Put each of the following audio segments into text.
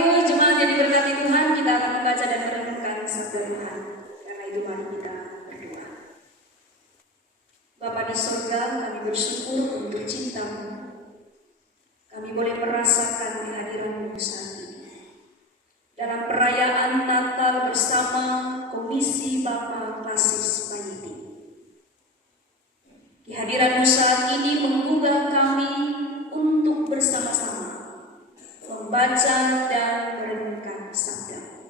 Ibu, jemaat yang diberkati Tuhan, kita akan membaca dan merenungkan sabda Tuhan. Karena itu mari kita berdoa. Bapa di surga, kami bersyukur untuk cinta-Mu. Kami boleh merasakan kehadiran-Mu saat ini. Dalam perayaan Natal bersama Komisi Bapa Klasis Payiti. Kehadiran-Mu saat ini menggugah kami untuk bersama-sama membaca dan merenungkan sabda-Mu.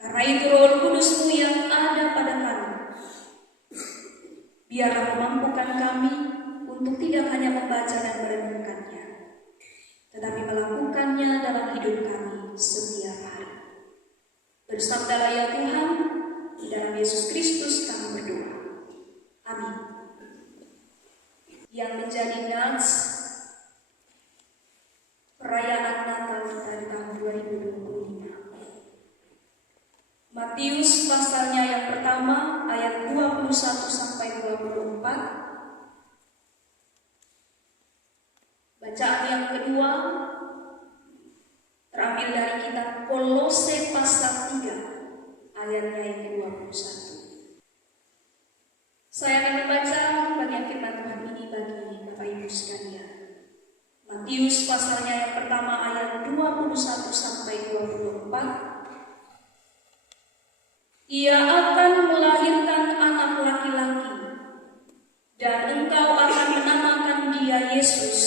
Karena itu Roh Kudus-Mu yang ada pada kami, biarlah memampukan kami untuk tidak hanya membaca dan merenungkannya, tetapi melakukannya dalam hidup kami setiap hari. Bersabdalah ya Tuhan, di dalam Yesus Kristus kami berdoa. Amin. Yang menjadi nats perayaan Natal kita di tahun 2025. Matius pasalnya yang pertama ayat 21 sampai 24. Bacaan yang kedua terambil dari kitab Kolose pasal 3 ayatnya yang ke-21. Saya akan membaca bagian firman Tuhan ini bagi Bapak Ibu sekalian. Matius pasalnya yang pertama ayat 21 sampai 24. Ia akan melahirkan anak laki-laki, dan engkau akan menamakan dia Yesus,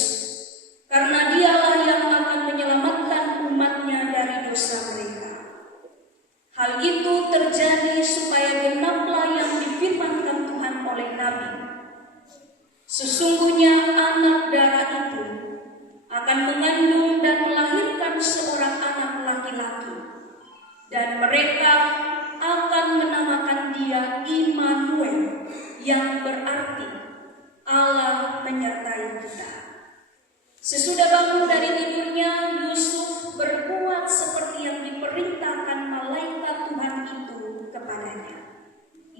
karena dialah yang akan menyelamatkan umatnya dari dosa mereka. Hal itu terjadi supaya genaplah yang difirmankan Tuhan oleh Nabi. Sesungguhnya anak darah itu akan mengandung dan melahirkan seorang anak laki-laki, dan mereka akan menamakan dia Immanuel, yang berarti Allah menyertai kita. Sesudah bangun dari tidurnya, Yusuf berbuat seperti yang diperintahkan malaikat Tuhan itu kepadanya.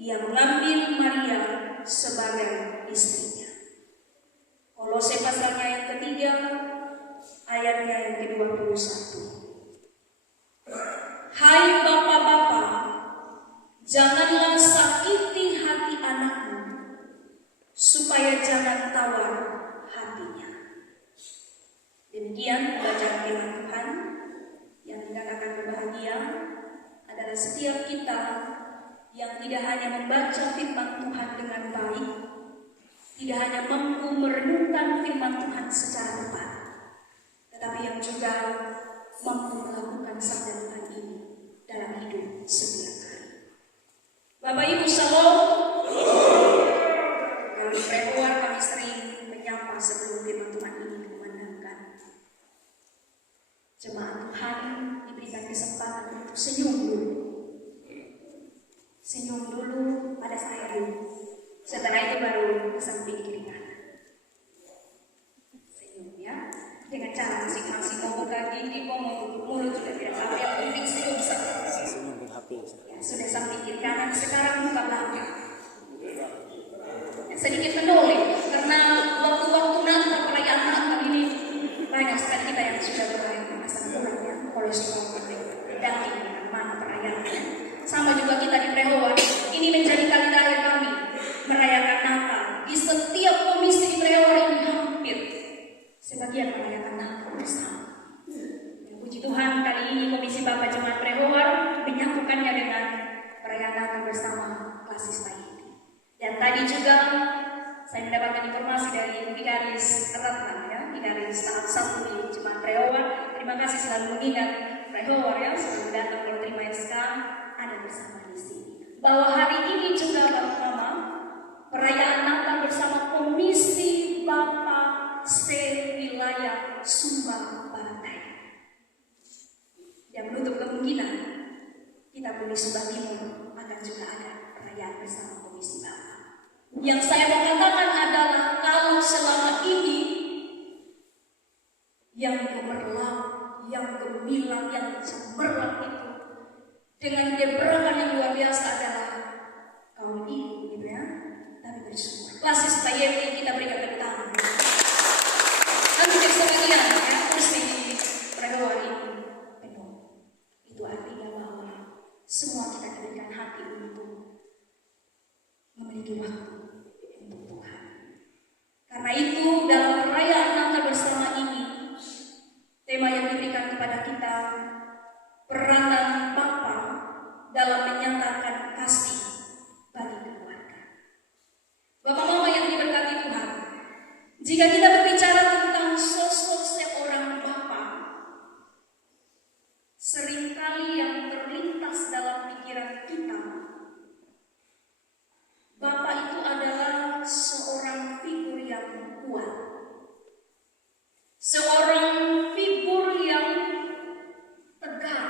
Ia mengambil Maria sebagai istrinya. Kolose pasalnya yang ketiga ayatnya yang ke-21. Hai bapak-bapak, janganlah sakiti hati anakmu, supaya jangan tawar hatinya. Demikian bacaan firman Tuhan. Yang dikatakan berbahagia adalah setiap kita yang tidak hanya membaca firman Tuhan dengan baik, tidak hanya mampu merenungkan firman Tuhan secara tepat, tetapi yang juga mampu melakukan sabda Tuhan ini dalam hidup setiap hari. Bapak Ibu Shalom. Kami prehoar kami sering menyapa sebelum firman Tuhan ini dikumandangkan. Jemaat Tuhan diberikan kesempatan untuk senyum dulu. Senyum dulu pada saya dulu. Setelah itu baru ke samping kiri kanan. Senyum ya. Dengan cara masing-masing mau buka gigi, mau tutup mulut juga tidak apa yang penting senyum saja. Ya, sudah samping kiri kanan, sekarang buka belakang. Sedikit menoleh karena waktu-waktu Natal perayaan Natal ini banyak sekali kita yang sudah berayaan masa Tuhan ya, kolesterol berganti dengan mana perayaannya. Sama juga kita di Prehoan, ini menjadi kali terakhir kami merayakan Natal. Di setiap komisi di Prehoan ini hampir sebagian merayakan Natal bersama. Puji Tuhan, kali ini Komisi Bapak Jemaat Prehoan menyambungkannya dengan perayaan Natal bersama Klasis Payiti. Dan tadi juga saya mendapatkan informasi dari Vikaris Ratna ya, Vikaris tahap 1 di Jemaat Prehoan. Terima kasih selalu mengingat Prehoan ya, selalu datang kalau terima SK ada bersama di sini. Bahwa hari ini juga Bapak Mama perayaan Natal bersama Komisi Bapak se-wilayah Sumba Barat. Yang menutup kemungkinan kita boleh Sumba Timur akan juga ada perayaan bersama Komisi Bapak. Yang saya mau katakan adalah kalau selama ini yang gemerlap, yang gemilang, yang cemerlang itu dengan gebrakan yang luar biasa adalah kaum ibu gitu ya, tapi bersyukur. Klasis Payiti kita berikan tepuk tangan. Hampir sebagian ya kursi di Prehoan ini penuh. semua kita diberikan hati untuk memiliki waktu untuk Tuhan. Karena itu dalam perayaan Natal bersama ini, tema yang diberikan kepada kita, peranan Bapa dalam menyatakan kasih bagi keluarga. Bapak Mama yang diberkati Tuhan, jika kita berbicara tentang sosok seorang Bapa, seringkali yang terlintas dalam pikiran kita, Bapa itu adalah seorang figur yang kuat, seorang figur yang tegar.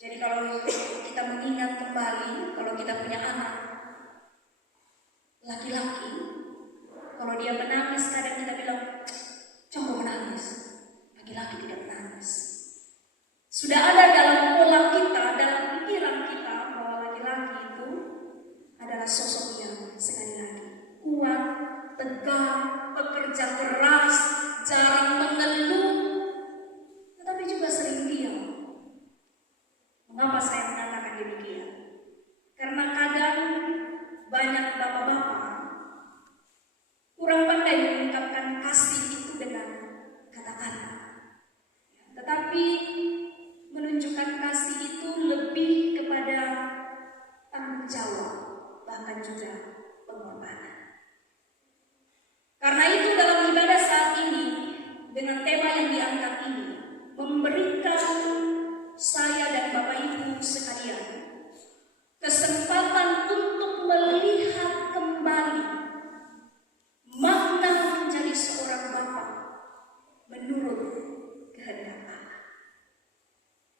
Jadi kalau kita mengingat kembali, kalau kita punya anak laki-laki, kalau dia menangis, kadang kita bilang, coba menangis. Laki-laki tidak menangis. Sudah ada dalam pola kita, dalam pikiran kita, bahwa laki-laki itu adalah sosok yang sekali lagi kuat, tegar, bekerja keras, jarang mengeluh, tetapi juga sering diam. Mengapa saya mengatakan demikian? Karena kadang banyak bapak-bapak kurang pandai mengungkapkan kasih itu dengan kata-kata, tetapi menunjukkan kasih itu lebih kepada tanggung jawab, bahkan juga pengorbanan. Karena itu dalam ibadah saat ini, dengan tema yang diangkat ini, memberikan saya dan Bapak Ibu sekalian kesempatan untuk melihat kembali makna menjadi seorang Bapa menurut kehendak Allah.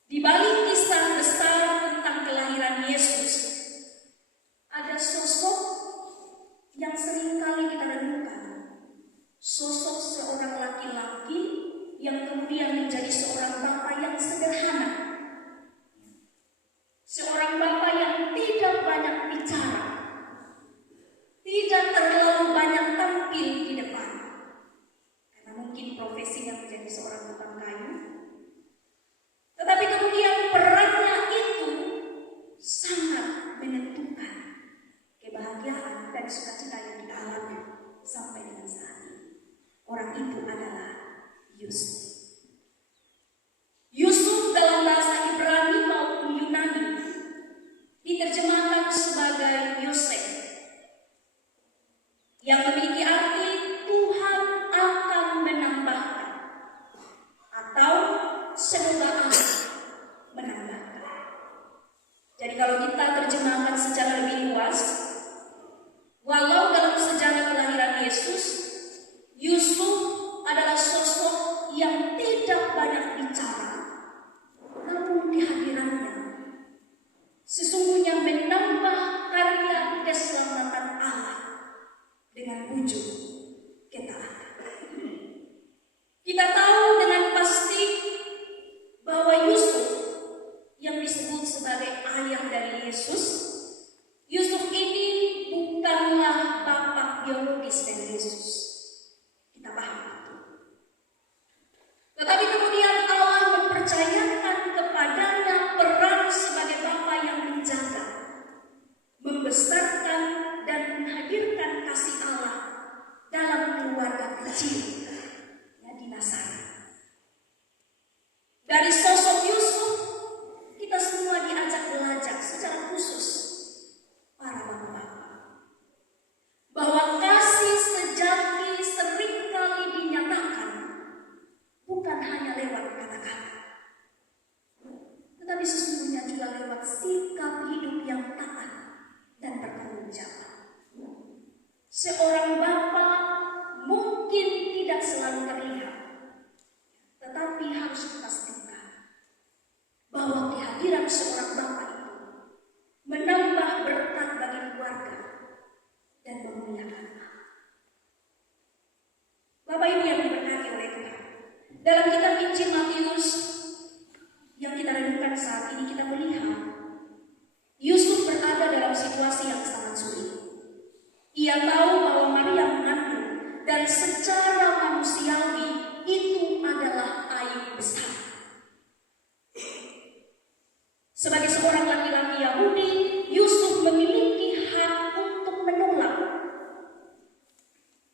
Di balik kisah besar tentang kelahiran Yesus, ada sosok yang seringkali kita renungkan. Sosok seorang laki-laki yang kemudian menjadi seorang Bapa yang sederhana. Seorang Bapa yang tidak banyak bicara, tidak terlalu banyak tampil di depan. Karena mungkin profesinya menjadi seorang tukang kayu. Tetapi kemudian perannya itu sangat menentukan kebahagiaan dan sukacita yang kita alami sampai dengan saat ini. Orang itu adalah Yusuf. Yusuf dalam bahasa Ibrani maupun Yunani diterjemahkan sebagai Yosef, yang memiliki arti Tuhan akan menambahkan atau semoga Allah menambahkan. Jadi kalau kita terjemahkan secara lebih luas, walau dalam sejarah kelahiran Yesus, Yusuf adalah sosok yang tidak banyak bicara, namun kehadirannya sesungguhnya menambah karya keselamatan Allah dengan wujud ketaatan. Kita tahu dengan pasti bahwa Yusuf yang disebut sebagai ayah dari Yesus, Yusuf ini bukanlah bapak biologis dari Yesus. Kita paham itu. Tetapi kemudian Allah mempercayakan kepadanya peran sebagai bapa yang menjaga, membesarkan dan menghadirkan kasih Allah dalam keluarga kecil di Nazaret. Dari sosok Yusuf, kita semua diajak belajar secara khusus para bapak-bapak bahwa kasih sejati seringkali dinyatakan bukan hanya lewat kata-kata, tetapi sesungguhnya juga lewat sikap hidup yang taat dan bertanggung jawab. Seorang bapa mungkin tidak selalu terlihat, tetapi harus dipastikan bahwa kehadiran seorang bapa itu menambah berkat bagi keluarga dan memuliakan Allah. Bapak Ibu yang diberkati oleh Tuhan, dalam kitab Injil Matius yang kita renungkan saat ini, kita melihat Yusuf berada dalam situasi yang sangat sulit. Ia tahu bahwa Maria mengandung, dan secara manusiawi itu adalah aib besar. Sebagai seorang laki-laki Yahudi, Yusuf memiliki hak untuk menolak.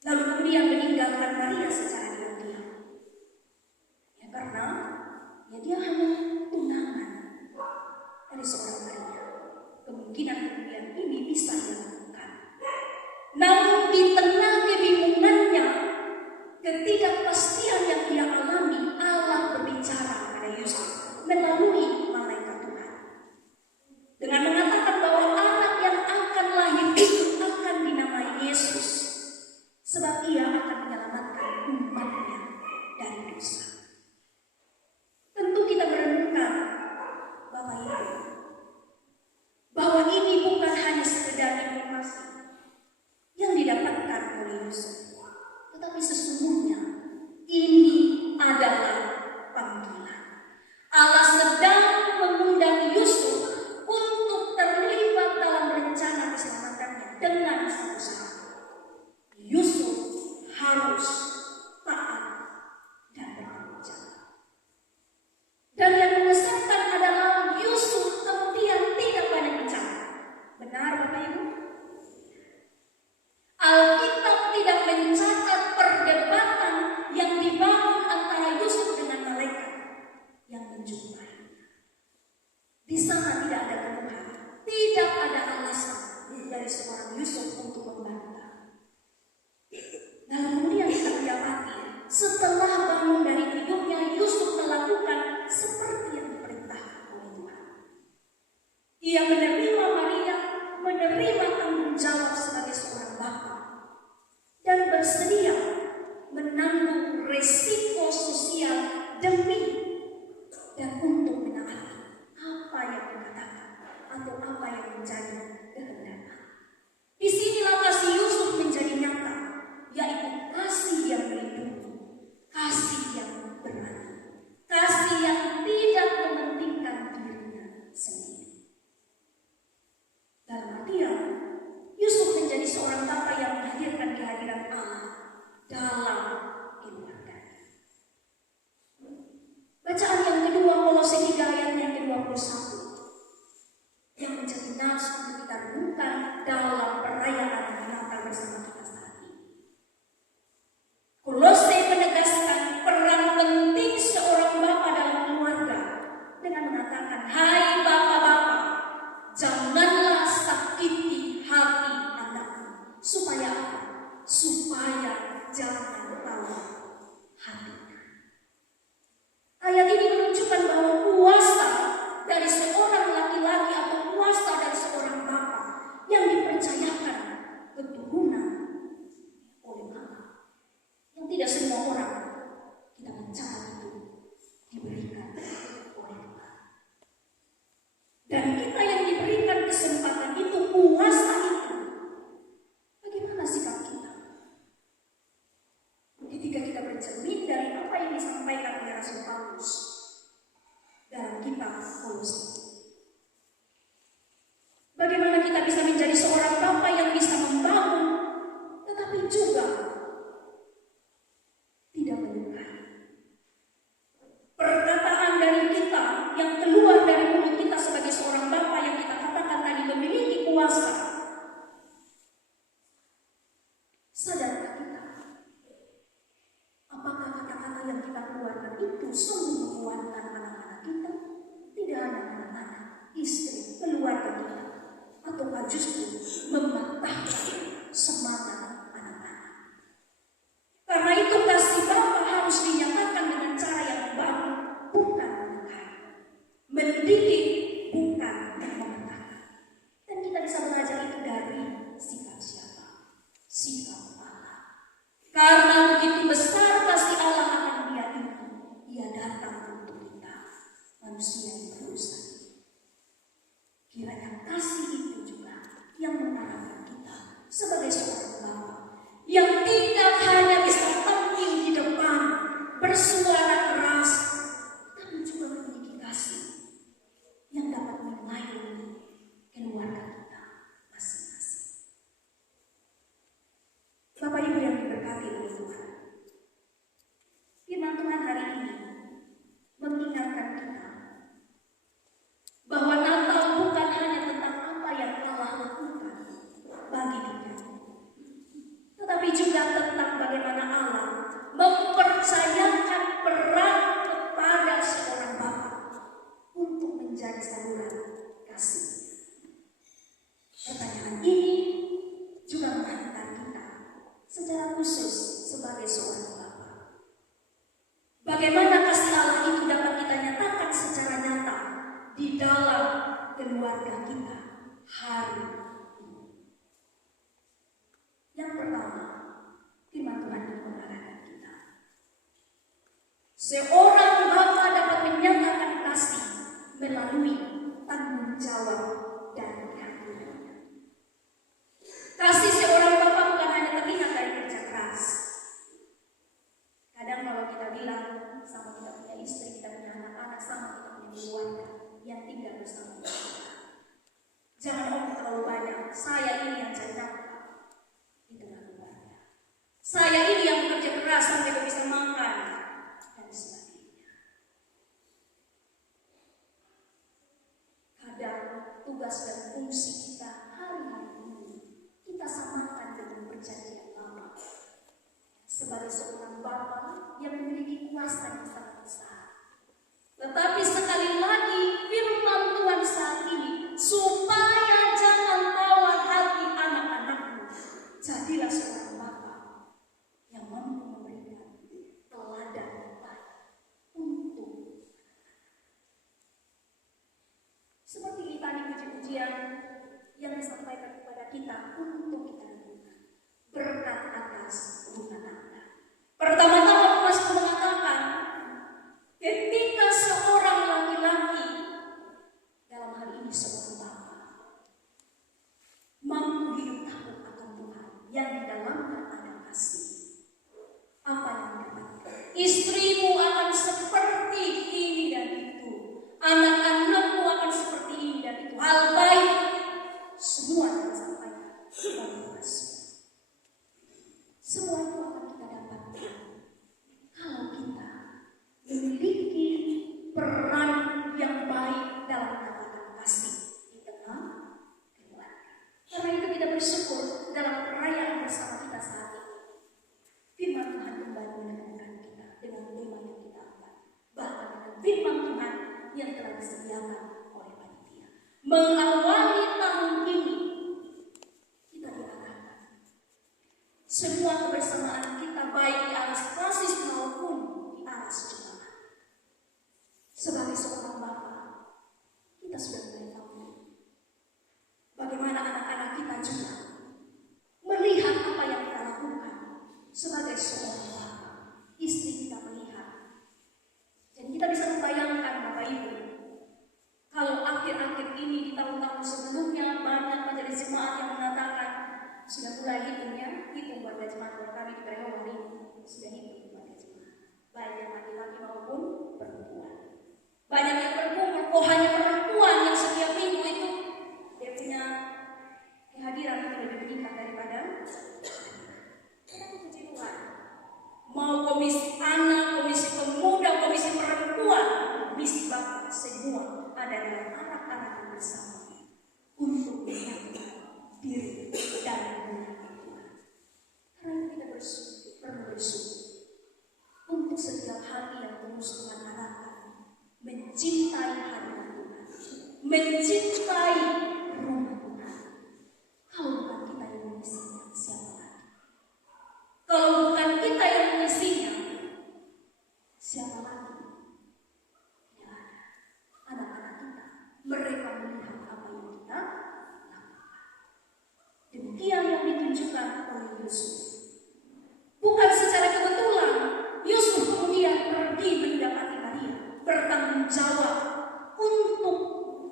Lalu kemudian meninggalkan Maria secara diam-diam. Ya karena dia hanya tunangan dari seorang Maria. Kemungkinan kemudian ini bisa dilakukan. Namun di tengah kebingungannya, ketidakpastian yang dia alami, Allah berbicara kepada Yusuf melalui malaikat Tuhan dengan mengatakan bahwa anak yang akan lahir itu akan dinamai Yesus, sebab ia akan menyelamatkan umatnya dari dosa. Tentu kita merenungkan Bapak Ibu bahwa ini bukan hanya sekedar informasi yang didapatkan oleh Yusuf, tetapi sesungguhnya ini adalah panggilan. Allah sedang mengundang Yusuf untuk terlibat dalam rencana keselamatannya dengan satu syarat. Yusuf harus taat dan bertanggung jawab. Dan yang mengesankan adalah Yusuf kemudian tidak banyak bicara. Benar Bapak Ibu? Alkitab tidak mencatat perdebatan yang dibangun antara Yusuf dengan malaikat yang menjumpainya. Di sana tidak ada keluhan, tidak ada alasan dari seorang Yusuf untuk membantah. Lalu kemudian kita mendapati setelah bangun dari tidurnya, Yusuf melakukan seperti yang diperintahkan oleh Tuhan. Ia menerima Maria, menerima tanggung jawab sebagai seorang bapa, dan bersedia menanggung resiko sosial demi dan untuk menaati apa yang dikatakan atau apa yang menjadi kehendak. Disinilah kasih Yusuf menjadi nyata, yaitu kasih yang melindungi, kasih yang berani, kasih yang tidak mementingkan dirinya sendiri. Dalam artian, Yusuf menjadi seorang bapa yang menghadirkan kehadiran Allah dalam keluarga. Bacaan yang kedua, Kolose 3 ayat yang ke-21, yang menjadi nafsu untuk kita renungkan dalam perayaan Natal bersama kita saat ini. Kolose menegaskan peran penting seorang bapa dalam keluarga dengan mengatakan, hai bapak-bapak, janganlah sakiti hati anakmu. Supaya apa? Supaya jangan tahu hatinya. Ayat ini menunjukkan bahwa kuasa dari seorang laki-laki atau kuasa dari seorang bapa yang dipercayakan keturunan oleh Allah, yang tidak semua orang kita bicara itu diberikan oleh Tuhan. Dan kita yang diberikan kesempatan itu, kuasa itu, bagaimana sikap kita ketika kita bercermin dari apa yang disampaikan oleh Rasul Paulus dalam kitab Kolose? Bagaimana kita bisa menjadi seorang bapa yang bisa membangun tetapi juga tidak menyukai? Perkataan dari kita yang keluar dari mulut kita sebagai seorang bapa yang kita katakan tadi memiliki kuasa, sadarkah kita apakah kata-kata yang kita keluarkan itu sungguh menguatkan anak-anak kita? Tidak hanya anak-anak, istri, keluarga kita, ataukah justru mematahkan semangat anak-anak? Karena itu kasih bapa harus dinyatakan dengan cara yang membangun, bukan menekan, mendidik, bukan mematahkan. Dan kita bisa belajar itu dari sikap siapa? Sikap Allah. Karena begitu besar kasih Allah akan dia itu, ia datang untuk kita, manusia yang berdosa. Kiranya kasih itu juga yang mengarahkan kita sebagai seorang bapa yang tidak hanya bisa tampil di depan bersuara keras, tapi juga memiliki kasih yang dapat mengayomi keluarga kita masing-masing. Bapak Ibu yang diberkati oleh Tuhan, firman Tuhan hari ini mengingatkan kita bahwa masalah itu dapat kita nyatakan secara nyata di dalam keluarga kita hari ini. Yang pertama, firman Tuhan itu mengarahkan kita. Seorang bapa dapat menyatakan kasih melalui tanggung jawab dan kehadirannya. Kasih seorang bapa bukan hanya terlihat dari kerja keras. Kadang kalau kita bilang sama kita punya istri, kita punya anak-anak, sama kita punya keluarga yang tinggal bersama kita. Jangan omong terlalu banyak. Saya ini yang cari nafkah di tengah keluarga. Saya ini yang bekerja keras sampai bisa makan dan sebagainya. Kadang tugas dan fungsi kita hari-hari ini kita samakan dengan perjanjian lama. Sebagai seorang bapa yang memiliki kuasa yang sangat besar. Tetapi sekali lagi firman Tuhan saat ini, supaya jangan tawar hati anak-anakmu, jadilah seorang bapa yang mampu memberikan teladan yang baik untuk seperti tadi puji-pujian yang disampaikan kepada kita untuk kita lakukan berkat atas hubungan Anda. Pertama-tama Mas mengatakan, ketika seorang laki-laki, dalam hal ini seorang bapa, mampu hidup takut akan Tuhan yang di dalamnya ada kasih, apa yang didapatkan? Istrimu akan seperti ini dan itu, anak-anakmu akan seperti ini dan itu, hal baik semua yang disampaikan kepada kasih. Semua itu akan kita dapatkan kalau kita memiliki peran yang baik dalam menyampaikan kasih di tengah keluarga. Karena itu kita bersyukur dalam perayaan bersama kita saat ini. Firman Tuhan kembali menemukan kita dengan tema yang kita angkat. Bahkan dengan firman Tuhan yang telah disediakan oleh panitia. Mengawali tahun ini, kita diarahkan. Semua kebersamaan kita baik di atas basis maupun di atas jemaat. Sebagai seorang bapa, kita sudah mulai tahu bagaimana anak-anak kita juga melihat apa yang kita lakukan sebagai seorang bapa. Istri kita melihat. Jadi kita bisa membayangkan Bapak Ibu, kalau akhir-akhir ini di tahun-tahun sebelumnya banyak majelis jemaat yang mengatakan sudah mulai hitung warga jemaat kami di Bereho hari ini sudah hitung warga jemaat, baik yang laki-laki maupun perempuan. Banyak yang berkumpul, kok hanya perempuan yang setiap minggu itu dia punya kehadiran itu lebih meningkat daripada puji Tuhan. Mau komisi anak, komisi pemuda, komisi perempuan, komisi bapak, semua ada dalam anak-anak yang bersama untuk menyatukan diri dan memuliakan Tuhan. Karena itu kita perlu bersyukur untuk setiap hati yang terus Tuhan arahkan mencintai hadirat Tuhan, mencintai rumah Tuhan. Kalau bukan kita yang mengisinya, siapa lagi? Kalau bukan kita yang mengisinya, siapa lagi? Tidak ada. Anak-anak kita, mereka melihat apa yang kita lakukan. Demikian yang ditunjukkan oleh Yusuf. Bukan secara kebetulan Yusuf kemudian pergi mendapati Maria, bertanggung jawab untuk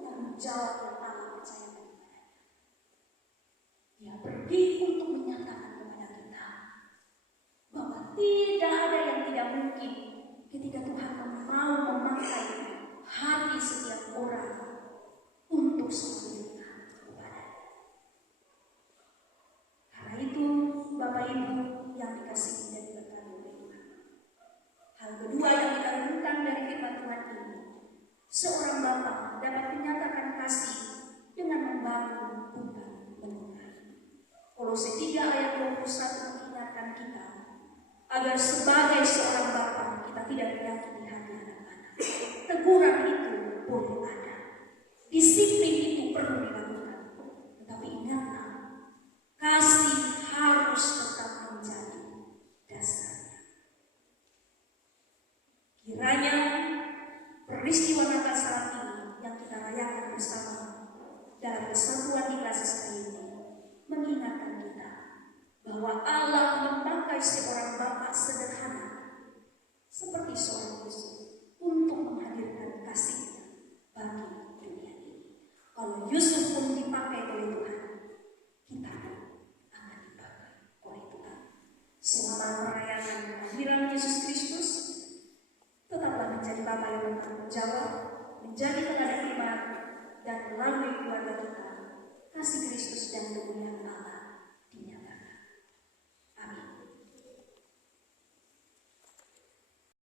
tanggung jawab yang Allah percayakan kepadanya. Dia pergi untuk menyatakan kepada kita bahwa tidak ada yang tidak mungkin ketika Tuhan mau memakai hati setiap orang untuk semuanya kepadanya. Karena itu Bapak Ibu yang dikasihi dan diberkati oleh Tuhan, hal kedua yang kita renungkan dari firman Tuhan ini, seorang bapa dapat menyatakan kasih dengan membangun, bukan menunggangi. Kolose 3 ayat 21 mengingatkan kita agar sebagai seorang bapa kita tidak menyakiti hati anak-anak. Teguran itu boleh ada, disiplin itu perlu dilakukan, tetapi ingatlah, kasih harus tetap menjadi dasarnya. Kiranya peristiwa Natal saat ini yang kita rayakan bersama dalam kesatuan di kasih ini mengingatkan kita bahwa Allah memakai seorang bapa sederhana seperti seorang Yusuf untuk menghadirkan kasihnya bagi dunia ini. Kalau Yusuf pun dipakai oleh Tuhan, kita akan dipakai oleh Tuhan. Selama merayakan kelahiran Yesus Kristus, tetaplah menjadi bapa yang bertanggung jawab, menjadi teladan iman, dan melalui keluarga kita kasih Kristus dan kemuliaan Allah